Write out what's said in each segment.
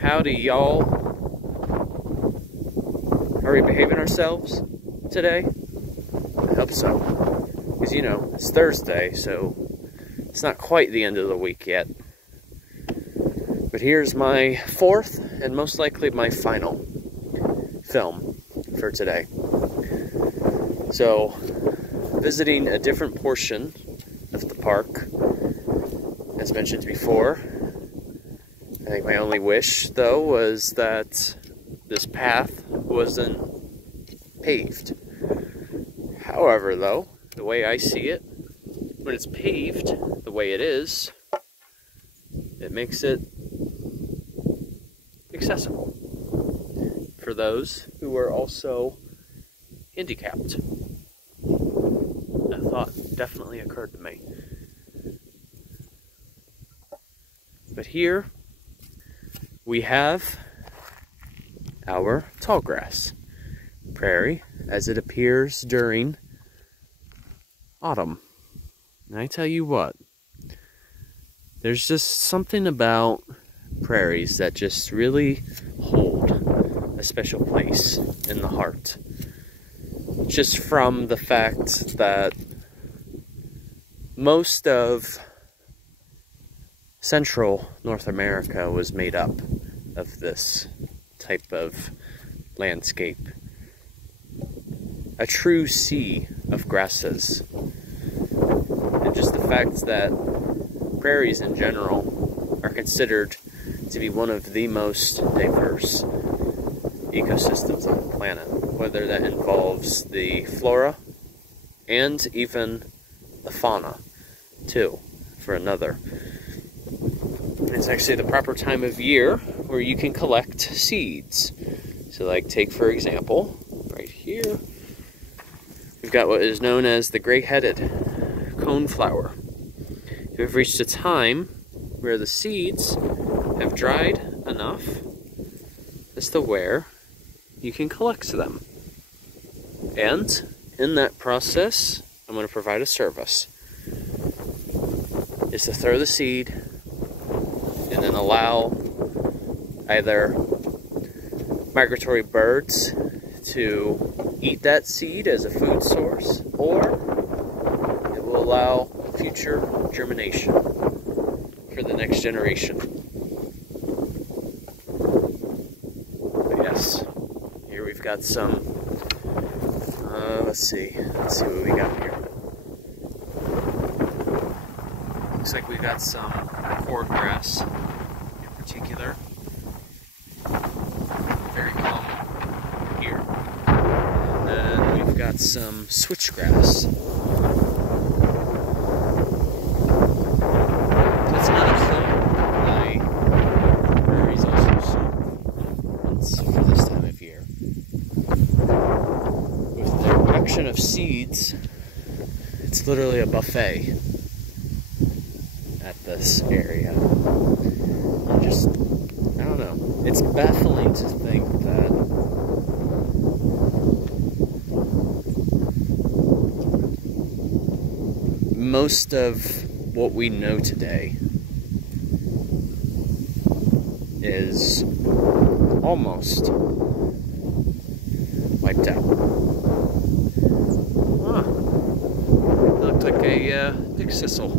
Howdy, y'all. Are we behaving ourselves today? I hope so. Because, you know, it's Thursday, so it's not quite the end of the week yet. But here's my fourth, and most likely my final, film for today. So, visiting a different portion of the park, as mentioned before. I think my only wish, though, was that this path wasn't paved. However, though, the way I see it, when it's paved the way it is, it makes it accessible for those who are also handicapped. That thought definitely occurred to me. But here we have our tall grass prairie as it appears during autumn. And I tell you what, there's just something about prairies that just really hold a special place in the heart. Just from the fact that most of Central North America was made up of this type of landscape. A true sea of grasses. And just the fact that prairies in general are considered to be one of the most diverse ecosystems on the planet, whether that involves the flora and even the fauna too, for another. It's actually the proper time of year where you can collect seeds. So like take for example, right here, we've got what is known as the gray-headed coneflower. We've reached a time where the seeds have dried enough as to where you can collect them. And in that process, I'm going to provide a service. Is to throw the seed and then allow either migratory birds to eat that seed as a food source, or it will allow future germination for the next generation. But yes, here we've got some, let's see what we got here. Looks like we've got some cord grass in particular. Very common here. And we've got some switchgrass. That's another thing why prairies also serve for this time of year. With their production of seeds, it's literally a buffet at this area. I don't know. It's baffling to think that most of what we know today is almost wiped out. It looked like a pig thistle.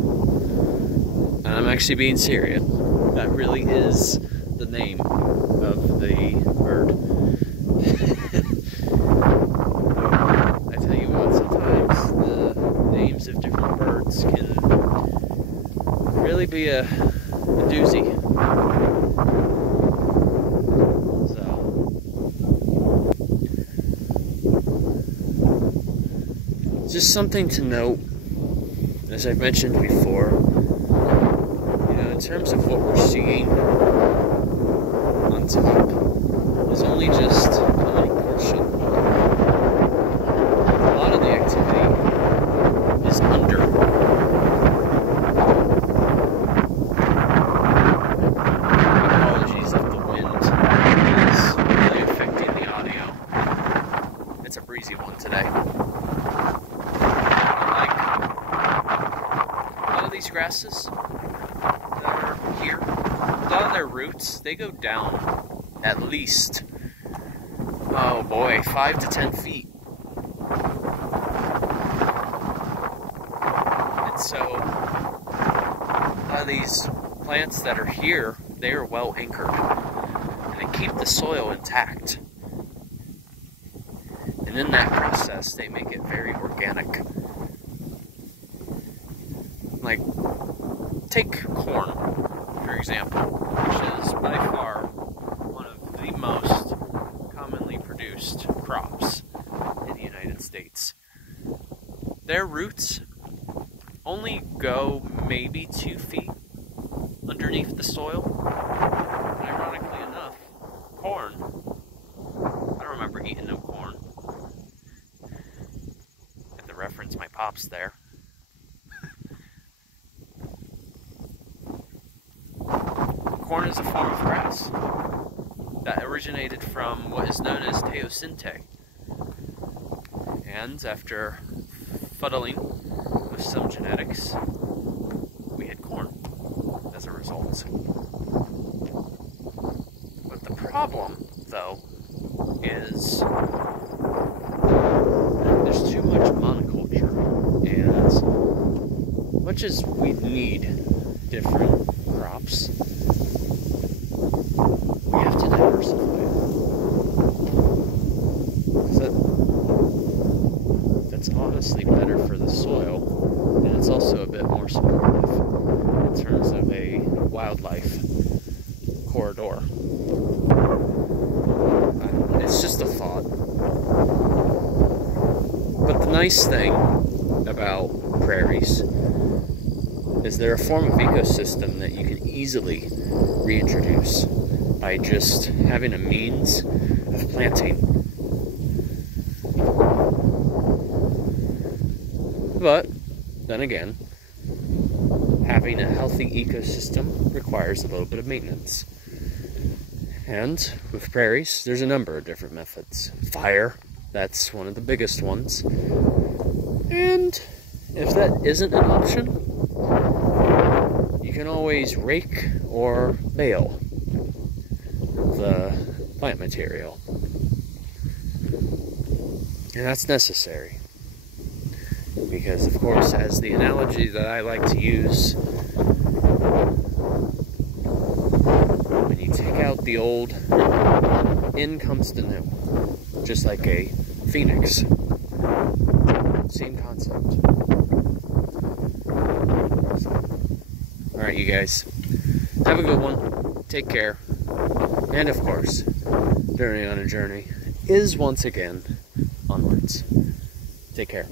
And I'm actually being serious. That really is the name of the bird. I tell you what, sometimes the names of different birds can really be a doozy. So, just something to note, as I've mentioned before. In terms of what we're seeing on top is only just a little portion. A lot of the activity is under. Apologies if the wind is really affecting the audio. It's a breezy one today. Like a lot of these grasses that are here, a lot of their roots roots, they go down at least, oh boy, 5 to 10 feet. And so, these plants that are here, they are well anchored, and they keep the soil intact. And in that process, they make it very organic. Like, take corn, for example, which is by far one of the most commonly produced crops in the United States. Their roots only go maybe 2 feet underneath the soil. And ironically enough, corn, I don't remember eating no corn. I have to reference my pops there. Corn is a form of grass that originated from what is known as teosinte. And after fuddling with some genetics, we had corn as a result. But the problem, though, is there's too much monoculture, and much as we need different crops, we have to diversify. That's honestly better for the soil, and it's also a bit more supportive in terms of a wildlife corridor. It's just a thought. But the nice thing about prairies is they're a form of ecosystem that you can easily reintroduce by just having a means of planting. But then again, having a healthy ecosystem requires a little bit of maintenance. And with prairies, there's a number of different methods. Fire, that's one of the biggest ones. And if that isn't an option, you can always rake or bale the plant material. And that's necessary. Because, of course, as the analogy that I like to use, when you take out the old, in comes the new. Just like a phoenix. Same concept. Alright, you guys. Have a good one. Take care. And, of course, journey on a journey is once again onwards. Take care.